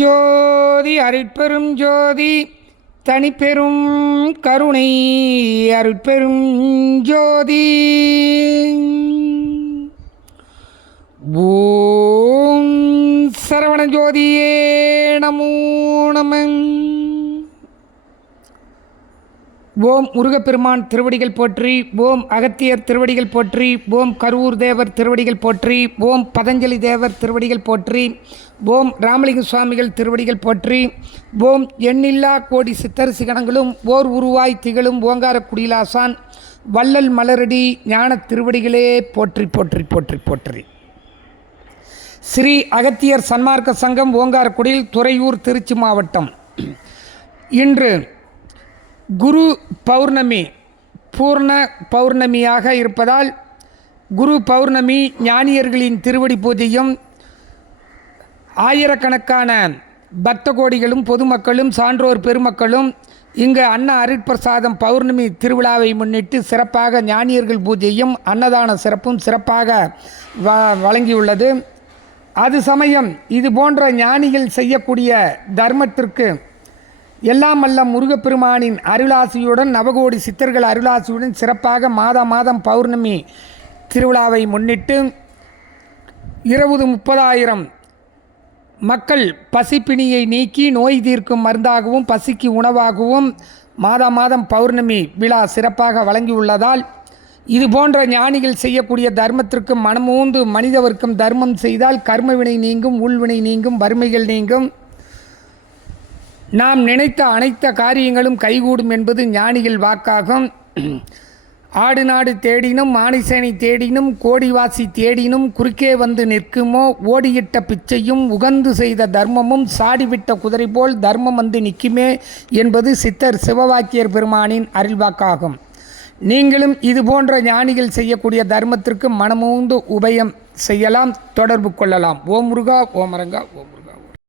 ஜோதி அருட்பெரும் ஜோதி தனிப்பெரும் கருணை அருட்பெரும் ஜோதி. ஓம் சரவண ஜோதியே நமோ நம. ஓம் முருகப்பெருமான் திருவடிகள் போற்றி, ஓம் அகத்தியர் திருவடிகள் போற்றி, ஓம் கரூர் தேவர் திருவடிகள் போற்றி, ஓம் பதஞ்சலி தேவர் திருவடிகள் போற்றி, ஓம் ராமலிங்க சுவாமிகள் திருவடிகள் போற்றி, ஓம் எண்ணில்லா கோடி சித்தர் சிகணங்களும் ஓர் உருவாய் திகழும் ஓங்கார குடிலாசான் வள்ளல் மலரடி ஞான திருவடிகளே போற்றி போற்றி போற்றி போற்றி. ஸ்ரீ அகத்தியர் சன்மார்க்க சங்கம் ஓங்காரக்குடியில், துறையூர், திருச்சி மாவட்டம். இன்று குரு பௌர்ணமி பூர்ண பௌர்ணமியாக இருப்பதால் குரு பௌர்ணமி ஞானியர்களின் திருவடி பூஜையும் ஆயிரக்கணக்கான பக்த கோடிகளும் பொதுமக்களும் சான்றோர் பெருமக்களும் இங்கு அன்ன அருட்பிரசாதம் பௌர்ணமி திருவிழாவை முன்னிட்டு சிறப்பாக ஞானியர்கள் பூஜையும் அன்னதான சிறப்பும் சிறப்பாக வழங்கியுள்ளது. அது சமயம் இது போன்ற ஞானிகள் செய்யக்கூடிய தர்மத்திற்கு எல்லாம் வல்ல முருகப்பெருமானின் அருளாசியுடன் நவகோடி சித்தர்கள் அருளாசியுடன் சிறப்பாக மாதம் பௌர்ணமி திருவிழாவை முன்னிட்டு 30,000 மக்கள் பசிப்பிணியை நீக்கி நோய் தீர்க்கும் மருந்தாகவும் பசிக்கு உணவாகவும் மாதம் பௌர்ணமி விழா சிறப்பாக வழங்கியுள்ளதால் இது போன்ற ஞானிகள் செய்யக்கூடிய தர்மத்திற்கு மனமூந்து மனிதவர்க்கும் தர்மம் செய்தால் கர்மவினை நீங்கும், உள்வினை நீங்கும், வறுமைகள் நீங்கும், நாம் நினைத்த அனைத்து காரியங்களும் கைகூடும் என்பது ஞானிகள் வாக்காகும். ஆடு நாடு தேடினும் ஆணிசேனை தேடினும் கோடிவாசி தேடினும் குறுக்கே வந்து நிற்குமோ, ஓடியிட்ட பிச்சையும் உகந்து செய்த தர்மமும் சாடிவிட்ட குதிரை போல் தர்மம் வந்து நிற்குமே என்பது சித்தர் சிவவாக்கியர் பெருமானின் அருள்வாக்காகும். நீங்களும் இது போன்ற ஞானிகள் செய்யக்கூடிய தர்மத்திற்கு மனமூந்து உபயம் செய்யலாம், தொடர்பு கொள்ளலாம். ஓம் முருகா, ஓம் அரங்கா, ஓம் முருகா.